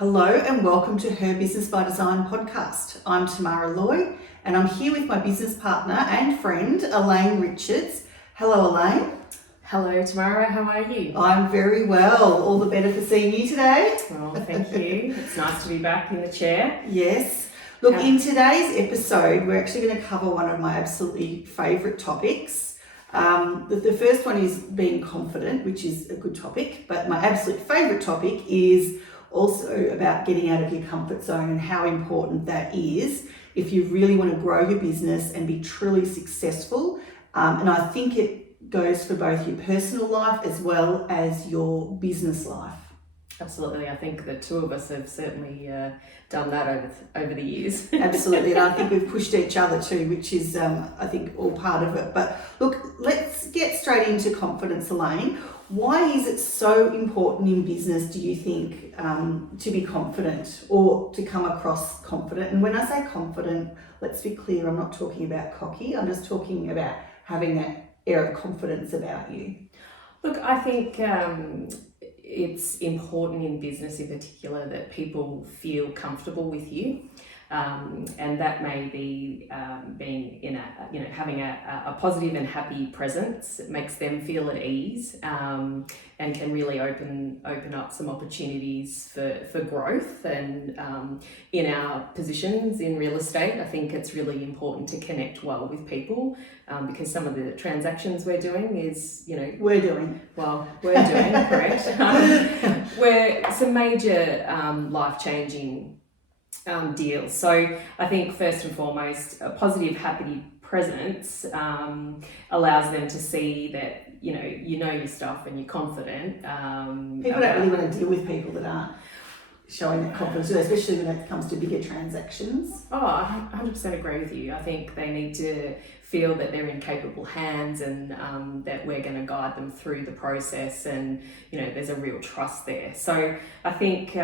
Hello and welcome to Her Business by Design podcast. I'm Tamara Loy and I'm here with my business partner and friend Elaine Richards. Hello Elaine. Hello Tamara, how are you? I'm very well. All the better for seeing you today. Well, thank you. It's nice to be back in the chair. Yes. Look, in today's episode, we're actually going to cover one of my absolutely favourite topics. The first one is being confident, which is a good topic, but my absolute favourite topic is also about getting out of your comfort zone and how important that is if you really want to grow your business and be truly successful. And I think it goes for both your personal life as well as your business life. Absolutely. I think the two of us have certainly done that over the years. Absolutely. And I think we've pushed each other too, which is, I think, all part of it. But look, let's get straight into confidence, Elaine. Why is it so important in business, do you think, to be confident or to come across confident? And when I say confident, let's be clear, I'm not talking about cocky. I'm just talking about having that air of confidence about you. Look, I think it's important in business in particular that people feel comfortable with you. And that may be being in having a positive and happy presence. It makes them feel at ease and can really open up some opportunities for growth. And in our positions in real estate, I think it's really important to connect well with people because some of the transactions we're doing is, we're doing, correct. We're some major life-changing deals. So I think first and foremost, a positive, happy presence allows them to see that you know your stuff and you're confident. People don't really want to deal with people that aren't showing that confidence, especially when it comes to bigger transactions. Oh, I 100% agree with you. I think they need to feel that they're in capable hands and that we're going to guide them through the process, and there's a real trust there. So I think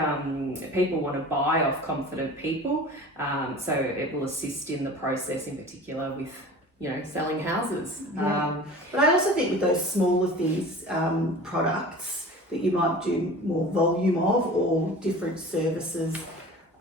people want to buy off confident people, so it will assist in the process, in particular with selling houses. Yeah. But I also think with those smaller things, products that you might do more volume of, or different services,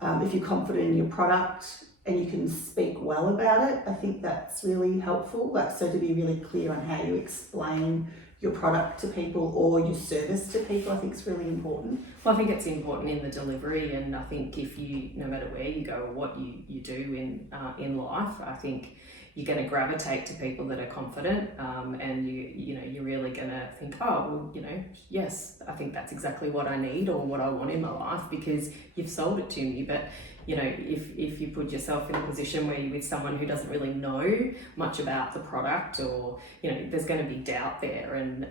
if you're confident in your product and you can speak well about it, I think that's really helpful. So to be really clear on how you explain your product to people or your service to people, I think is really important. Well, I think it's important in the delivery, and I think if you, no matter where you go or what you do in life, I think you're going to gravitate to people that are confident, and you're really going to think, yes, I think that's exactly what I need or what I want in my life because you've sold it to me. But if you put yourself in a position where you're with someone who doesn't really know much about the product, or there's going to be doubt there, and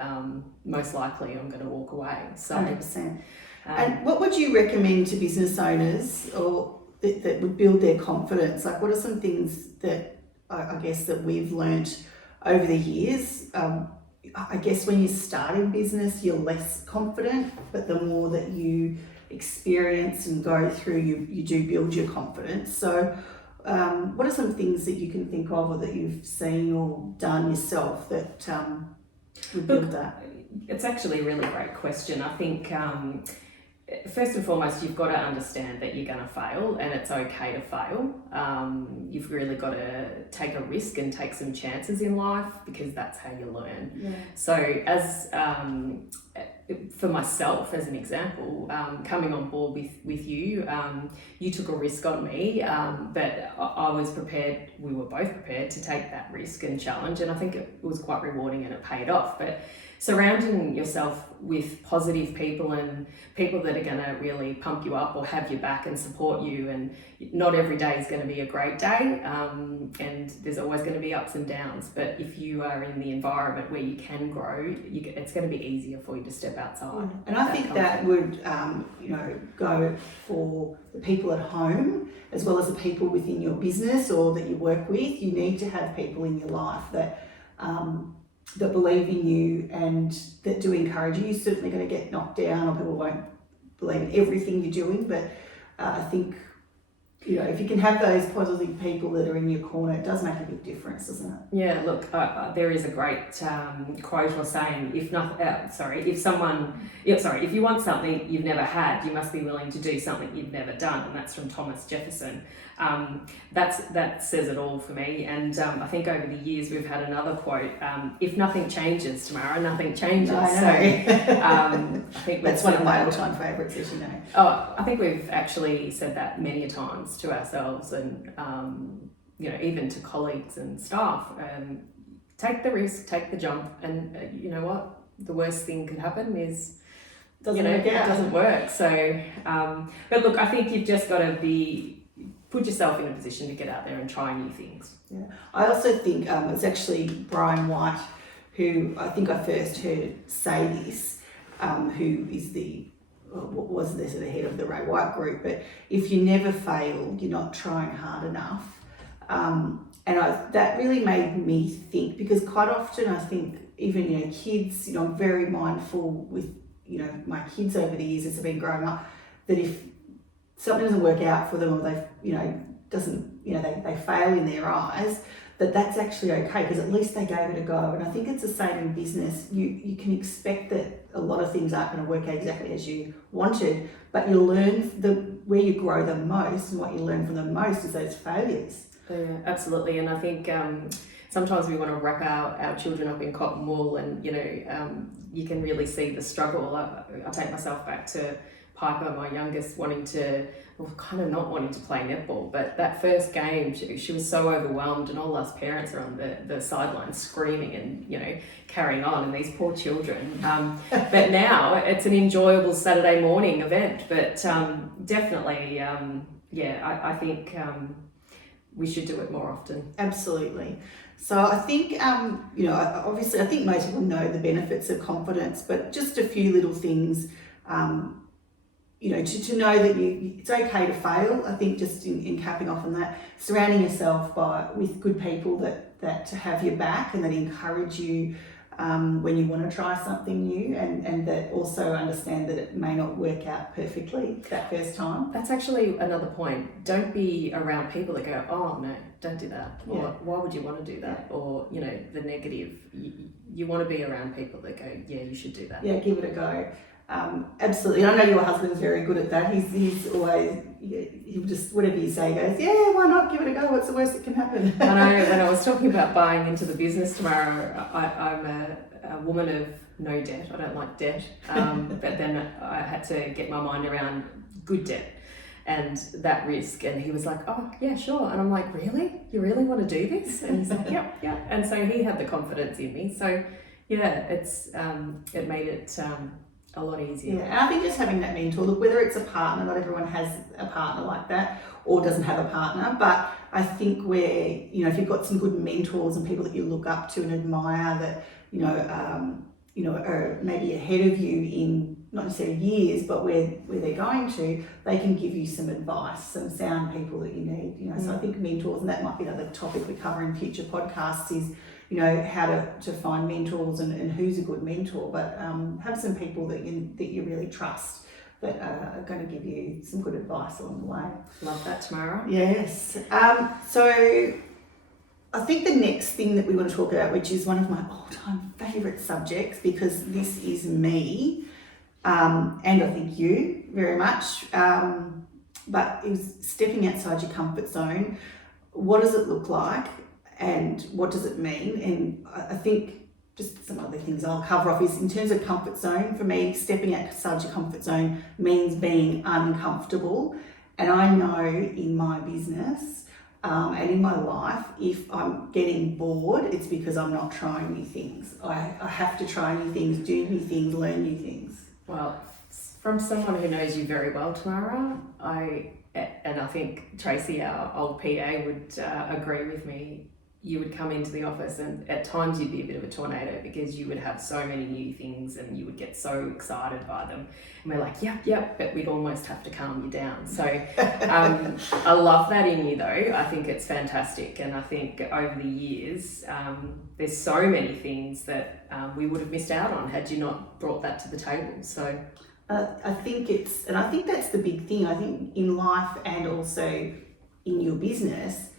most likely I'm going to walk away. So 100%. And what would you recommend to business owners or that would build their confidence? Like, what are some things that I guess that we've learnt over the years? I guess when you start in business, you're less confident, but the more that you experience and go through, you do build your confidence. So what are some things that you can think of or that you've seen or done yourself that would build that? It's actually a really great question. I think first and foremost, you've got to understand that you're going to fail and it's okay to fail. You've really got to take a risk and take some chances in life because that's how you learn. Yeah. So as for myself, as an example, coming on board with you, you took a risk on me, but I was prepared, we were both prepared to take that risk and challenge, and I think it was quite rewarding and it paid off. But surrounding yourself with positive people and people that are going to really pump you up or have your back and support you, and not every day is going to be a great day, and there's always going to be ups and downs, but if you are in the environment where you can grow, it's going to be easier for you to step outside. And I think that would go for the people at home as well as the people within your business or that you work with. You need to have people in your life that believe in you and that do encourage you. You're certainly going to get knocked down, or people won't believe in everything you're doing, but I think you know, if you can have those positive people that are in your corner, it does make a big difference, doesn't it? Yeah, look, there is a great quote or saying, if you want something you've never had, you must be willing to do something you've never done, and that's from Thomas Jefferson. That says it all for me, and I think over the years we've had another quote, if nothing changes tomorrow, nothing changes. I so I think that's one of my all-time favourites, as you know. Oh, I think we've actually said that many times to ourselves and you know, even to colleagues and staff. Take the risk, take the jump, and you know what? The worst thing could happen is it doesn't work. So, but look, I think you've just got to put yourself in a position to get out there and try new things. Yeah, I also think it's actually Brian White who I think I first heard say this, who is what was the sort of head of the Ray White group, but if you never fail, you're not trying hard enough. That really made me think, because quite often I think even, you know, kids, you know, I'm very mindful with, you know, my kids over the years as they've been growing up, that if something doesn't work out for them, or they fail in their eyes, that's actually okay, because at least they gave it a go. And I think it's the same in business. You can expect that a lot of things aren't going to work out exactly as you wanted, but you learn where you grow the most, and what you learn from the most is those failures. Yeah, absolutely. And I think sometimes we want to wrap our children up in cotton wool, and you know, you can really see the struggle. I take myself back to Piper, my youngest, kind of not wanting to play netball, but that first game she was so overwhelmed, and all us parents are on the sidelines screaming and, you know, carrying on, and these poor children. But now it's an enjoyable Saturday morning event, but definitely, I think we should do it more often. Absolutely. So I think, you know, obviously I think most people know the benefits of confidence, but just a few little things, you know, to know that it's okay to fail. I think just in capping off on that, surrounding yourself with good people that have your back and that encourage you when you want to try something new, and that also understand that it may not work out perfectly that first time. That's actually another point. Don't be around people that go, oh no, don't do that. Yeah. Or why would you want to do that? Yeah. Or, you know, the negative. You want to be around people that go, yeah, you should do that. Yeah, give it a go. Absolutely. And I know your husband's very good at that. He's always, he'll just, whatever you say, goes, yeah, why not, give it a go, what's the worst that can happen? I know, when I was talking about buying into the business tomorrow, I'm a woman of no debt. I don't like debt, but then I had to get my mind around good debt and that risk, and he was like, oh yeah, sure. And I'm like, really? You really want to do this? And he's like, yeah. And so he had the confidence in me. So yeah, it made it a lot easier. Yeah, and I think just having that mentor, look, whether it's a partner, not everyone has a partner like that, or doesn't have a partner, but I think where, you know, if you've got some good mentors and people that you look up to and admire that, you know, are maybe ahead of you in not necessarily years, but where they're going to, they can give you some advice, some sound people that you need, you know. So I think mentors, and that might be another topic we cover in future podcasts, is, you know, how to find mentors and who's a good mentor, but have some people that you really trust that are going to give you some good advice along the way. Love that, Tamara. Yes. So I think the next thing that we want to talk about, which is one of my all-time favourite subjects, because this is me, and I think you very much, but it was stepping outside your comfort zone. What does it look like? And what does it mean? And I think just some other things I'll cover off is, in terms of comfort zone, for me, stepping outside your comfort zone means being uncomfortable. And I know in my business and in my life, if I'm getting bored, it's because I'm not trying new things. I have to try new things, do new things, learn new things. Well, from someone who knows you very well, Tamara, I think Tracy, our old PA, would agree with me. You would come into the office and at times you'd be a bit of a tornado, because you would have so many new things and you would get so excited by them. And we're like, yep, but we'd almost have to calm you down. So I love that in you though. I think it's fantastic. And I think over the years, there's so many things that we would have missed out on had you not brought that to the table. So I think that's the big thing. I think in life, and also in your business,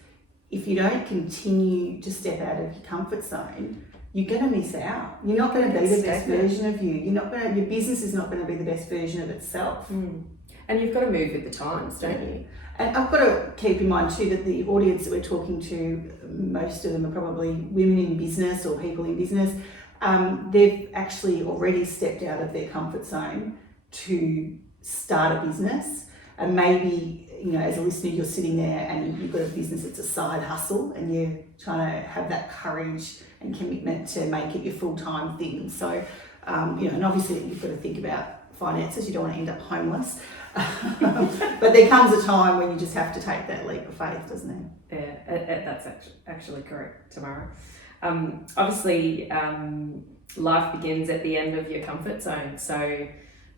if you don't continue to step out of your comfort zone, you're going to miss out. You're not going to be the best version of you. Your business is not going to be the best version of itself. And you've got to move with the times, don't you? And I've got to keep in mind too that the audience that we're talking to, most of them are probably women in business or people in business. They've actually already stepped out of their comfort zone to start a business. And maybe, as a listener, you're sitting there and you've got a business that's a side hustle and you're trying to have that courage and commitment to make it your full-time thing. So, and obviously you've got to think about finances. You don't want to end up homeless. But there comes a time when you just have to take that leap of faith, doesn't it? Yeah, that's actually correct, Tamara. Obviously, life begins at the end of your comfort zone. So,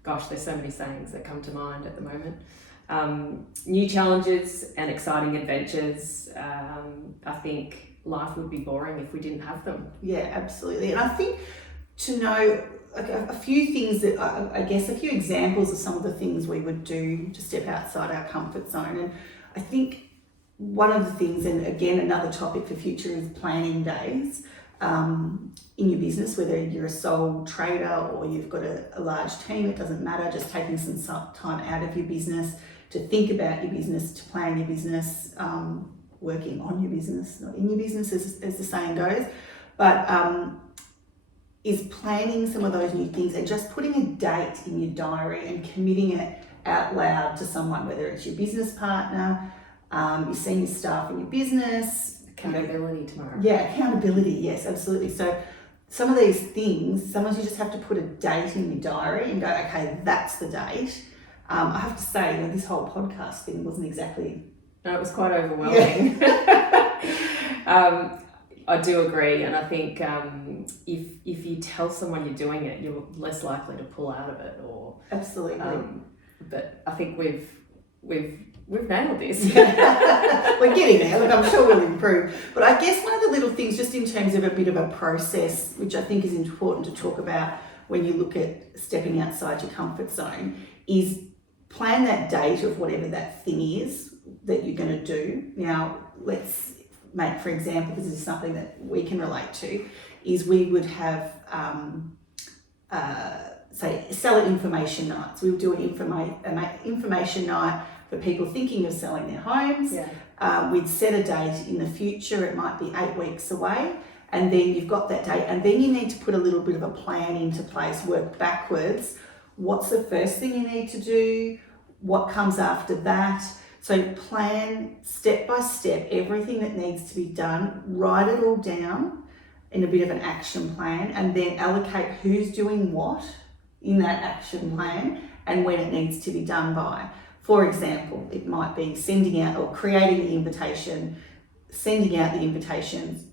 gosh, there's so many sayings that come to mind at the moment. New challenges and exciting adventures. I think life would be boring if we didn't have them. Yeah, absolutely. And I think to know a few things that a few examples of some of the things we would do to step outside our comfort zone. And I think one of the things, and again, another topic for future, is planning days in your business, whether you're a sole trader or you've got a large team, it doesn't matter, just taking some time out of your business to think about your business, to plan your business, working on your business, not in your business, as the saying goes, but is planning some of those new things and just putting a date in your diary and committing it out loud to someone, whether it's your business partner, your senior staff in your business. Accountability tomorrow. Yeah, accountability, yes, absolutely. So some of these things, sometimes you just have to put a date in your diary and go, okay, that's the date. I have to say, this whole podcast thing wasn't exactly... No, it was quite overwhelming. Yeah. I do agree, and I think if you tell someone you're doing it, you're less likely to pull out of it. Or absolutely. But I think we've nailed this. We're getting there. Look, I'm sure we'll improve. But I guess one of the little things, just in terms of a bit of a process, which I think is important to talk about when you look at stepping outside your comfort zone, is plan that date of whatever that thing is that you're going to do. Now, let's make, for example, because this is something that we can relate to, is we would have, say, seller information nights. We would do an information night for people thinking of selling their homes. Yeah. We'd set a date in the future. It might be 8 weeks away. And then you've got that date. And then you need to put a little bit of a plan into place, work backwards. What's the first thing you need to do? What comes after that? So plan step by step everything that needs to be done, write it all down in a bit of an action plan, and then allocate who's doing what in that action plan and when it needs to be done by. For example, it might be sending out or creating the invitation, sending out the invitations,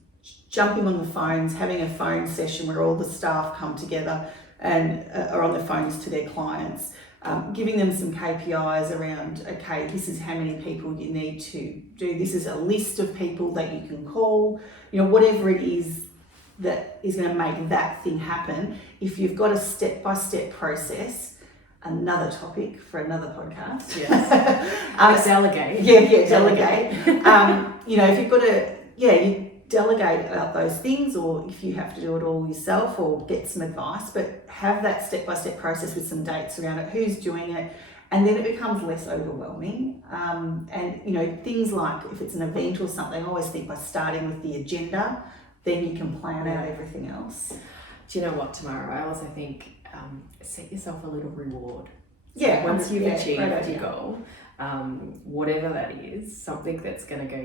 jumping on the phones, having a phone session where all the staff come together and are on the phones to their clients. Giving them some KPIs around, okay, this is how many people you need to do. This is a list of people that you can call, whatever it is that is going to make that thing happen. If you've got a step-by-step process, another topic for another podcast. Yes. Delegate. Yeah, delegate. If you've got you delegate out those things, or if you have to do it all yourself or get some advice, but have that step-by-step process with some dates around it, who's doing it, and then it becomes less overwhelming. And things like if it's an event or something, I always think by starting with the agenda, then you can plan out everything else. Do you know what, Tamara? I also think set yourself a little reward. Yeah. So once you've achieved your goal, whatever that is, something that's going to go,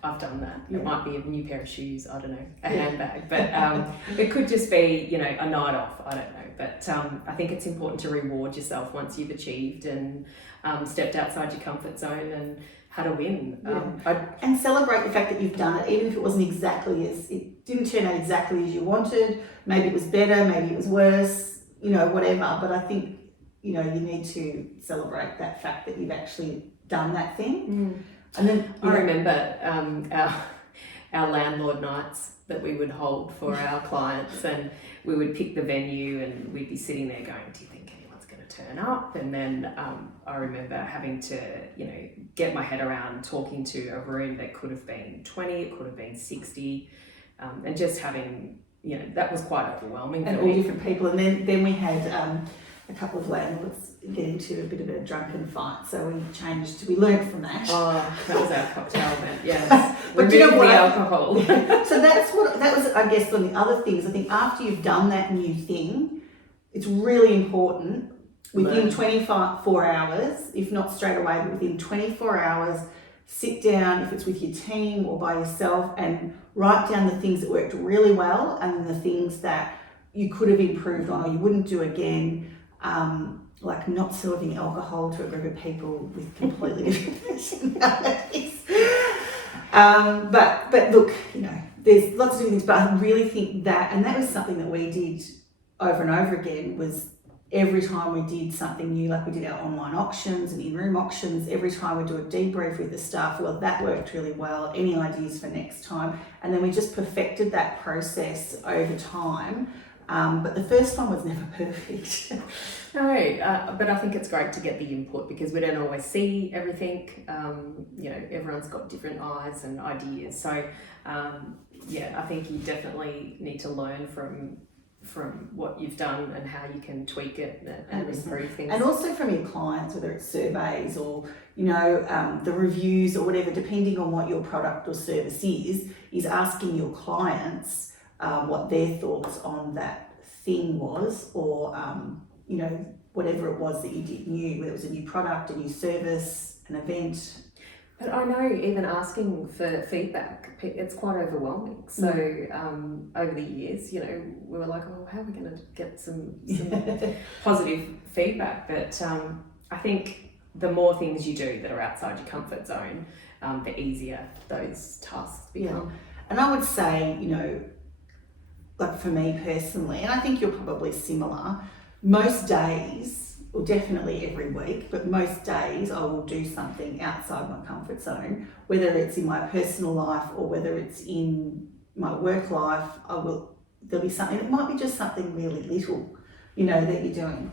I've done that. It might be a new pair of shoes, I don't know, a handbag, but it could just be, a night off, I don't know. But I think it's important to reward yourself once you've achieved and stepped outside your comfort zone and had a win. And celebrate the fact that you've done it, even if it didn't turn out exactly as you wanted. Maybe it was better, maybe it was worse, whatever. But I think, you need to celebrate that fact that you've actually done that thing. And then I remember our landlord nights that we would hold for our clients, and we would pick the venue and we'd be sitting there going, do you think anyone's going to turn up, and then I remember having to, get my head around talking to a room that could have been 20, it could have been 60, and just having, that was quite overwhelming and for all me. different people. And then we had a couple of landlords get into a bit of a drunken fight, so we learned from that. Oh, that was our cocktail event, yes. But you know what? The alcohol. So that was, I guess, one of the other things. I think after you've done that new thing, it's really important within 24 hours, if not straight away, but within 24 hours, sit down, if it's with your team or by yourself, and write down the things that worked really well and then the things that you could have improved on or you wouldn't do again. Like not serving alcohol to a group of people with completely different personalities. But look, there's lots of different things, but I really think that, and that was something that we did over and over again, was every time we did something new, like we did our online auctions and in-room auctions, every time we do a debrief with the staff, well, that worked really well, any ideas for next time? And then we just perfected that process over time. But the first one was never perfect. No, but I think it's great to get the input because we don't always see everything. Everyone's got different eyes and ideas. So, I think you definitely need to learn from what you've done and how you can tweak it and improve things. And also from your clients, whether it's surveys or, the reviews or whatever, depending on what your product or service is asking your clients what their thoughts on that thing was, or whatever it was that you did new, whether it was a new product, a new service, an event. But I know even asking for feedback, it's quite overwhelming. So over the years, we were like, how are we going to get some positive feedback? But I think the more things you do that are outside your comfort zone, the easier those tasks become. Yeah. And I would say, like for me personally, and I think you're probably similar, most days, or definitely every week, but most days I will do something outside my comfort zone, whether it's in my personal life or whether it's in my work life. There'll be something, it might be just something really little, that you're doing.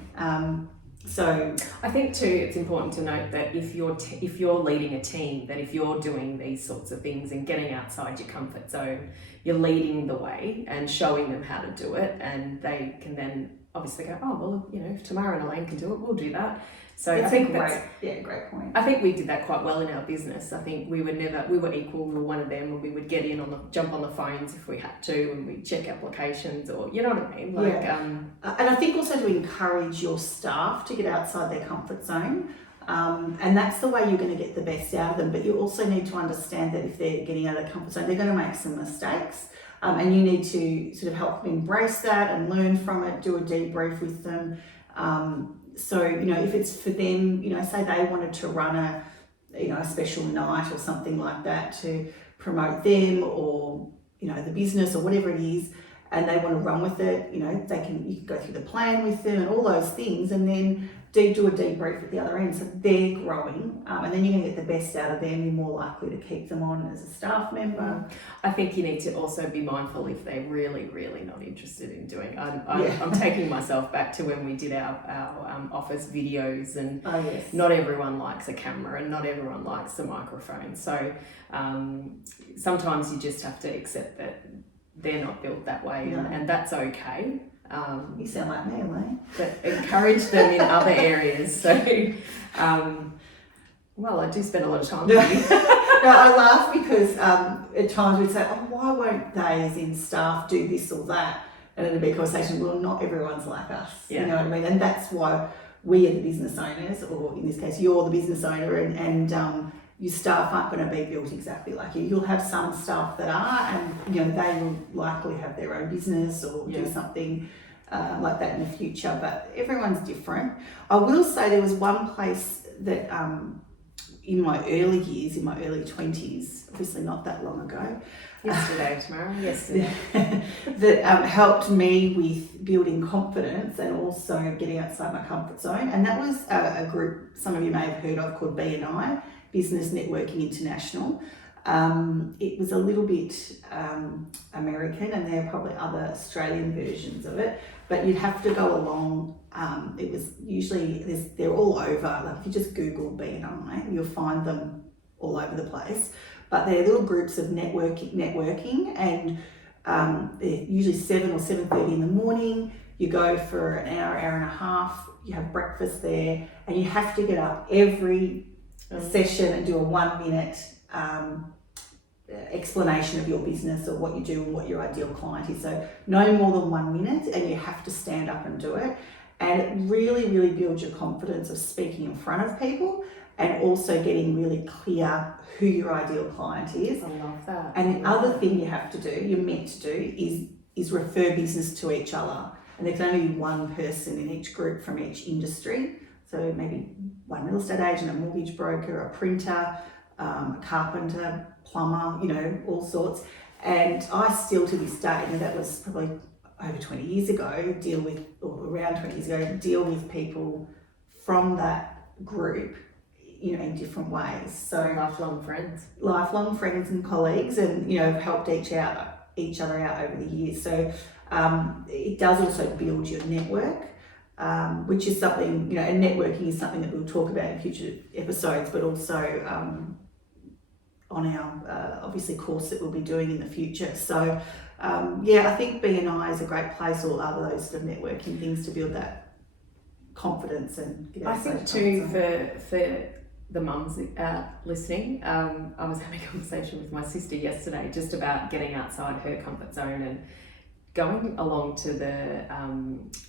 So I think too, it's important to note that if you're leading a team, that if you're doing these sorts of things and getting outside your comfort zone, you're leading the way and showing them how to do it, and they can then obviously go, if Tamara and Elaine can do it, we'll do that. So I think great point. I think we did that quite well in our business. I think we were equal. We were one of them, and we would get in jump on the phones if we had to, and we'd check applications, or you know what I mean. And I think also to encourage your staff to get outside their comfort zone, and that's the way you're going to get the best out of them. But you also need to understand that if they're getting out of their comfort zone, they're going to make some mistakes. And you need to sort of help them embrace that and learn from it, do a debrief with them. So, if it's for them, say they wanted to run a special night or something like that to promote them or, the business or whatever it is, and they want to run with it, you can go through the plan with them and all those things, and then do a debrief at the other end. So they're growing, and then you're going to get the best out of them. You're more likely to keep them on as a staff member. I think you need to also be mindful if they're really, really not interested in doing. I'm taking myself back to when we did our office videos, and not everyone likes a camera and not everyone likes a microphone. So sometimes you just have to accept that they're not built that way, and that's okay. You sound like me, Elaine. But encourage them in other areas. So, I do spend a lot of time with you. No, I laugh because at times we'd say, why won't they as in staff do this or that? And it'd be a conversation, well, not everyone's like us. Yeah. You know what I mean? And that's why we are the business owners, or in this case, you're the business owner, and your staff aren't going to be built exactly like you. You'll have some staff that are, and they will likely have their own business or do something like that in the future. But everyone's different. I will say there was one place that in my early years, in my early 20s, obviously not that long ago, yesterday, that helped me with building confidence and also getting outside my comfort zone. And that was a group some of you may have heard of called B&I, Business Networking International. It was a little bit American, and there are probably other Australian versions of it, but you'd have to go along. It was usually, they're all over. Like if you just Google BNI, you'll find them all over the place. But they're little groups of networking, and they're usually 7 or 7:30 in the morning. You go for an hour, hour and a half. You have breakfast there, and you have to get up every session and do a 1 minute explanation of your business or what you do and what your ideal client is. So no more than 1 minute, and you have to stand up and do it. And it really, really builds your confidence of speaking in front of people, and also getting really clear who your ideal client is. I love that. And the other thing you have to do, you're meant to do, is refer business to each other. And there can only be one person in each group from each industry. So maybe one real estate agent, a mortgage broker, a printer, a carpenter, plumber, all sorts. And I still to this day, that was probably over 20 years ago, around 20 years ago, deal with people from that group, in different ways. So lifelong friends and colleagues, and have helped each other out over the years. So it does also build your network, which is something, and networking is something that we'll talk about in future episodes, but also on our obviously course that we'll be doing in the future. So I think BNI is a great place, or other those sort of networking things, to build that confidence and get I think too for the mums listening, I was having a conversation with my sister yesterday just about getting outside her comfort zone and going along to the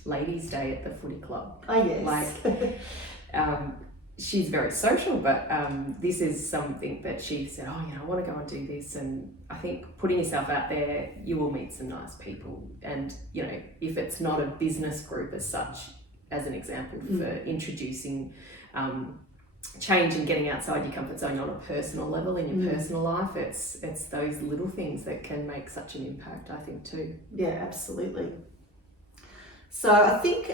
ladies' day at the footy club. Oh yes. She's very social, but this is something that she said, I want to go and do this. And I think putting yourself out there, you will meet some nice people. And, if it's not a business group as such, as an example, for introducing change and getting outside your comfort zone on a personal level in your personal life, it's those little things that can make such an impact, I think, too. Yeah, absolutely. So I think,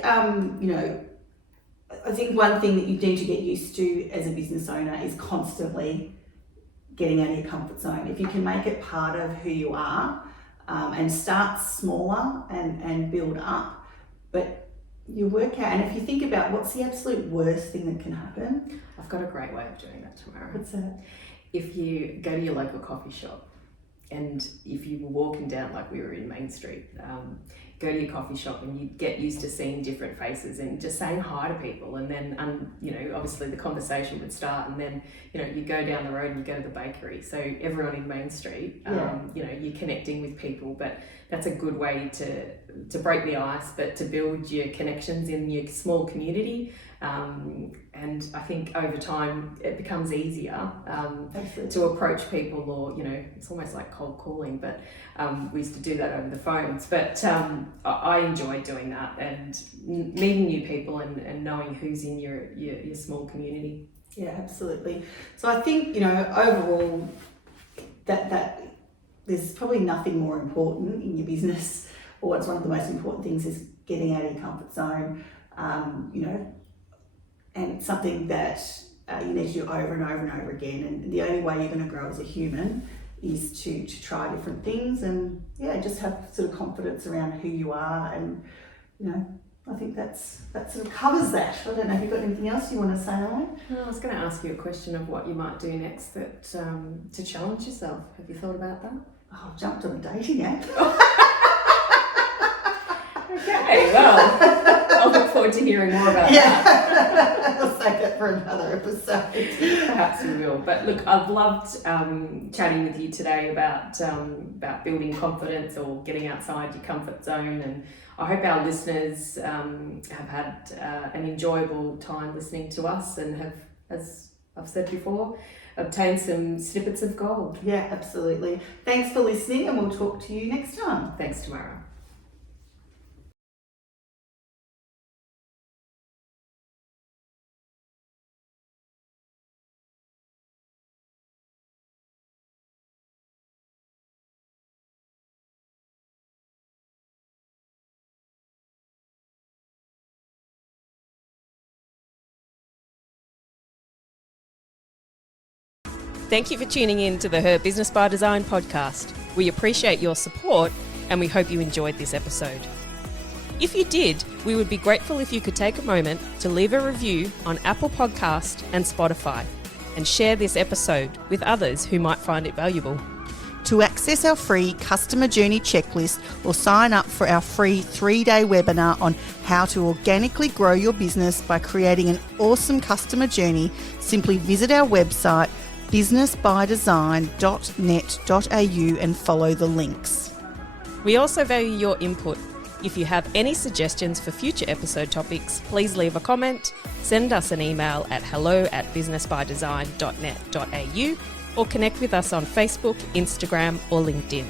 I think one thing that you need to get used to as a business owner is constantly getting out of your comfort zone. If you can make it part of who you are, and start smaller and build up, but you work out, and if you think about what's the absolute worst thing that can happen. I've got a great way of doing that tomorrow. What's that? If you go to your local coffee shop, and if you were walking down, like we were in Main Street, go to your coffee shop and you get used to seeing different faces and just saying hi to people, and then obviously the conversation would start, and then you go down the road and you go to the bakery, so everyone in Main Street, you're connecting with people. But that's a good way to break the ice, but to build your connections in your small community. And I think over time it becomes easier to approach people, or it's almost like cold calling, but we used to do that over the phones. But I enjoy doing that, and meeting new people and knowing who's in your small community. Yeah, absolutely. So I think overall that there's probably nothing more important in your business, or what's one of the most important things is getting out of your comfort zone. And it's something that you need to do over and over and over again. And the only way you're going to grow as a human is to try different things, and just have sort of confidence around who you are. And I think that sort of covers that. I don't know if you've got anything else you want to say, Ellen? I was going to ask you a question of what you might do next to challenge yourself. Have you thought about that? Oh, I've jumped on a dating app. Okay, well, I'll look forward to hearing more about that. I'll save that for another episode. Perhaps we will. But look, I've loved chatting with you today about building confidence or getting outside your comfort zone, and I hope our listeners have had an enjoyable time listening to us, and have, as I've said before, obtained some snippets of gold. Yeah, absolutely. Thanks for listening, and we'll talk to you next time. Thanks, Tamara. Thank you for tuning in to the Her Business by Design podcast. We appreciate your support and we hope you enjoyed this episode. If you did, we would be grateful if you could take a moment to leave a review on Apple Podcast and Spotify and share this episode with others who might find it valuable. To access our free customer journey checklist or sign up for our free 3-day webinar on how to organically grow your business by creating an awesome customer journey, simply visit our website businessbydesign.net.au and follow the links. We also value your input. If you have any suggestions for future episode topics, please leave a comment, send us an email at hello@businessbydesign.net.au or connect with us on Facebook, Instagram or LinkedIn.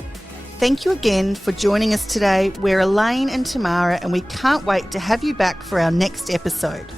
Thank you again for joining us today. We're Elaine and Tamara and we can't wait to have you back for our next episode.